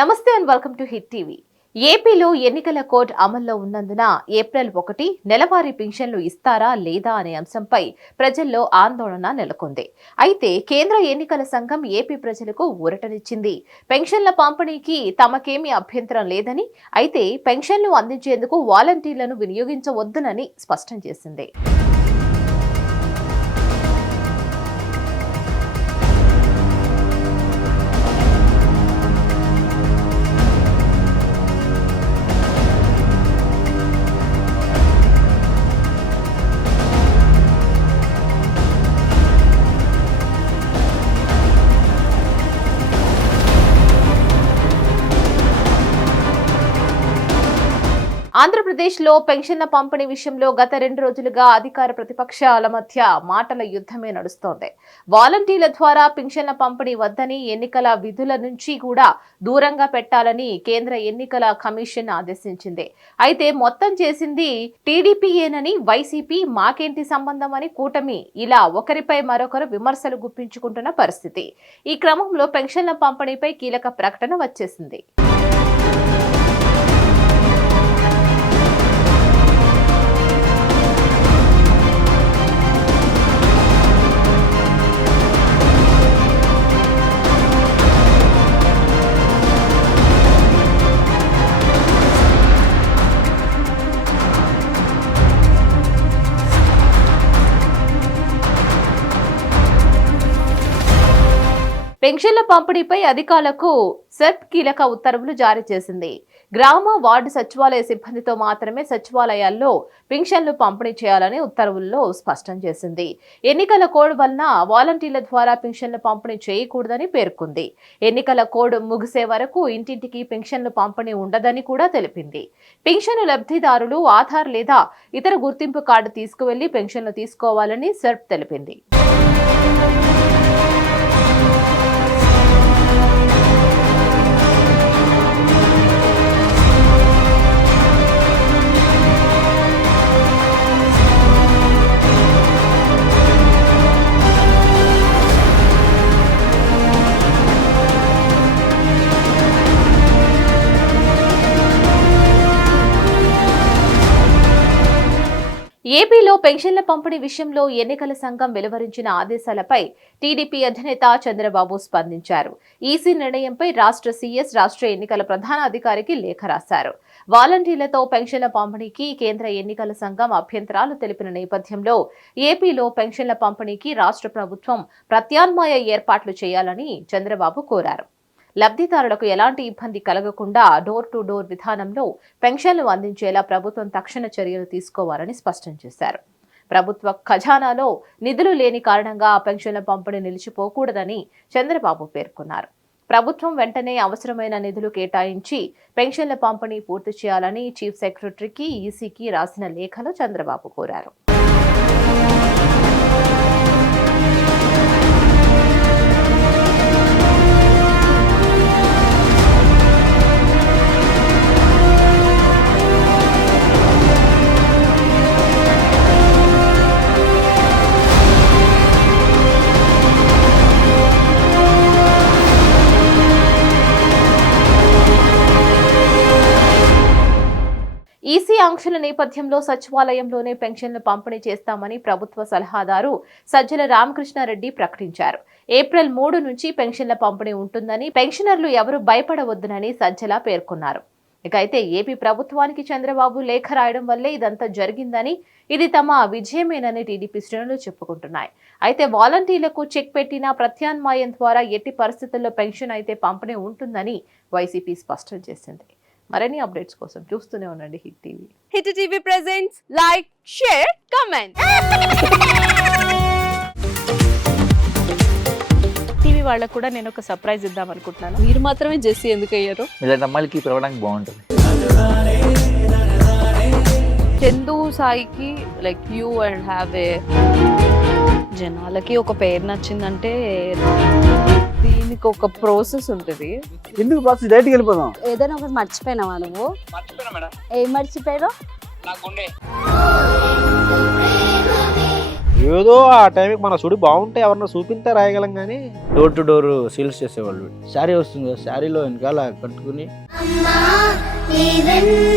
నమస్తే and welcome to hit TV. ఏపీలో ఎన్నికల కోడ్ అమల్లో ఉన్నందున ఏప్రిల్ 1 నెలవారీ పింఛన్లు ఇస్తారా లేదా అనే అంశంపై ప్రజల్లో ఆందోళన నెలకొంది. అయితే కేంద్ర ఎన్నికల సంఘం ఏపీ ప్రజలకు ఊరటనిచ్చింది. పెన్షన్ల పంపిణీకి తమకేమీ అభ్యంతరం లేదని, అయితే పెన్షన్లు అందించేందుకు వాలంటీర్లను వినియోగించవద్దునని స్పష్టం చేసింది. ఆంధ్రప్రదేశ్లో పెన్షన్ల పంపిణీ విషయంలో గత 2 రోజులుగా అధికార ప్రతిపక్షాల మధ్య మాటల యుద్ధమే నడుస్తోంది. వాలంటీర్ల ద్వారా పెన్షన్ల పంపిణీ వద్దని, ఎన్నికల విధుల నుంచి కూడా దూరంగా పెట్టాలని కేంద్ర ఎన్నికల కమిషన్ ఆదేశించింది. అయితే మొత్తం చేసింది టీడీపీయేనని, వైసీపీ మాకేంటి సంబంధం అని కూటమి ఇలా ఒకరిపై మరొకరు విమర్శలు గుప్పించుకుంటున్న పరిస్థితి. ఈ క్రమంలో పెన్షన్ల పంపిణీపై కీలక ప్రకటన వచ్చేసింది. పెన్షన్ల పంపిణీపై అధికారులకు సెర్ప్ కీలక ఉత్తర్వులు జారీ చేసింది. గ్రామ, వార్డు సచివాలయ సిబ్బందితో మాత్రమే సచివాలయాల్లో పెన్షన్లు పంపిణీ చేయాలని ఉత్తర్వుల్లో స్పష్టం చేసింది. ఎన్నికల కోడ్ వలన వాలంటీర్ల ద్వారా పెన్షన్లు పంపిణీ చేయకూడదని పేర్కొంది. ఎన్నికల కోడ్ ముగిసే వరకు ఇంటింటికి పెన్షన్లు పంపిణీ ఉండదని కూడా తెలిపింది. పెన్షన్ లబ్ధిదారులు ఆధార్ లేదా ఇతర గుర్తింపు కార్డు తీసుకువెళ్లి పెన్షన్లు తీసుకోవాలని సెర్ప్ తెలిపింది. ఏపీలో పెన్షన్ల పంపిణీ విషయంలో ఎన్నికల సంఘం వెలువరించిన ఆదేశాలపై టీడీపీ అధినేత చంద్రబాబు స్పందించారు. ఈసీ నిర్ణయంపై రాష్ట్ర సీఎస్, రాష్ట్ర ఎన్నికల ప్రధాన అధికారికి లేఖ రాశారు. వాలంటీర్లతో పెన్షన్ల పంపిణీకి కేంద్ర ఎన్నికల సంఘం అభ్యంతరాలు తెలిపిన నేపథ్యంలో ఏపీలో పెన్షన్ల పంపిణీకి రాష్ట్ర ప్రభుత్వం ప్రత్యామ్నాయ ఏర్పాట్లు చేయాలని చంద్రబాబు కోరారు. లబ్ధిదారులకు ఎలాంటి ఇబ్బంది కలగకుండా డోర్ టు డోర్ విధానంలో పెన్షన్లు అందించేలా ప్రభుత్వం తక్షణ చర్యలు తీసుకోవాలని స్పష్టం చేశారు. ప్రభుత్వ ఖజానాలో నిధులు లేని కారణంగా పెన్షన్ల పంపిణీ నిలిచిపోకూడదని చంద్రబాబు పేర్కొన్నారు. ప్రభుత్వం వెంటనే అవసరమైన నిధులు కేటాయించి పెన్షన్ల పంపిణీ పూర్తి చేయాలని చీఫ్ సెక్రటరీకి, ఈసీకి రాసిన లేఖలో చంద్రబాబు కోరారు. ఈసీ ఆంక్షల నేపథ్యంలో సచివాలయంలోనే పెన్షన్లు పంపిణీ చేస్తామని ప్రభుత్వ సలహాదారు సజ్జల రామకృష్ణారెడ్డి ప్రకటించారు. ఏప్రిల్ 3 నుంచి పెన్షన్ల పంపిణీ ఉంటుందని, పెన్షనర్లు ఎవరూ భయపడవద్దునని సజ్జల పేర్కొన్నారు. అయితే ఏపీ ప్రభుత్వానికి చంద్రబాబు లేఖ రాయడం వల్లే ఇదంతా జరిగిందని, ఇది తమ విజయమేనని టీడీపీ శ్రేణులు చెప్పుకుంటున్నాయి. అయితే వాలంటీర్లకు చెక్ పెట్టిన ప్రత్యామ్నాయం ద్వారా ఎట్టి పరిస్థితుల్లో పెన్షన్ అయితే పంపిణీ ఉంటుందని వైసీపీ స్పష్టం చేసింది. మరిన్ని అప్డేట్స్ కోసం చూస్తూనే ఉండండి hit TV. Hit TV presents like, share, comment. TV వాళ్ళకు కూడా నేను ఒక సర్ప్రైజ్ ఇద్దాం అనుకుంటున్నాను. మీరు మాత్రమే జెస్సీ ఎందుకు అయ్యారు? ఇలాంటి అమ్మాయిలకి పిలవడానికి బాగుంటుంది. చందు సాయికి like you and have a జనాలకి ఒక పేరు నచ్చిందంటే దీనికి ఒక ప్రాసెస్ ఉంటుంది. ఎందుకు ప్రాసెస్? డైరెక్ట్‌గా వెళ్ళిపోదాం. ఏదైనా ఒకటి మర్చిపోయినావా నువ్వు? మర్చిపోయినా మేడం. ఏం మర్చిపోయావు? నా గుండె. ఏదో ఆ టైంకి మన సుడి బాగుంటే ఎవరన్నా చూపిస్తే రాయగలం కానీ డోర్ టు డోర్ సేల్స్ చేసేవాళ్ళు. శారీ వస్తుంది కదా, శారీలో వెనకాల కట్టుకుని అమ్మా, నీవెన్న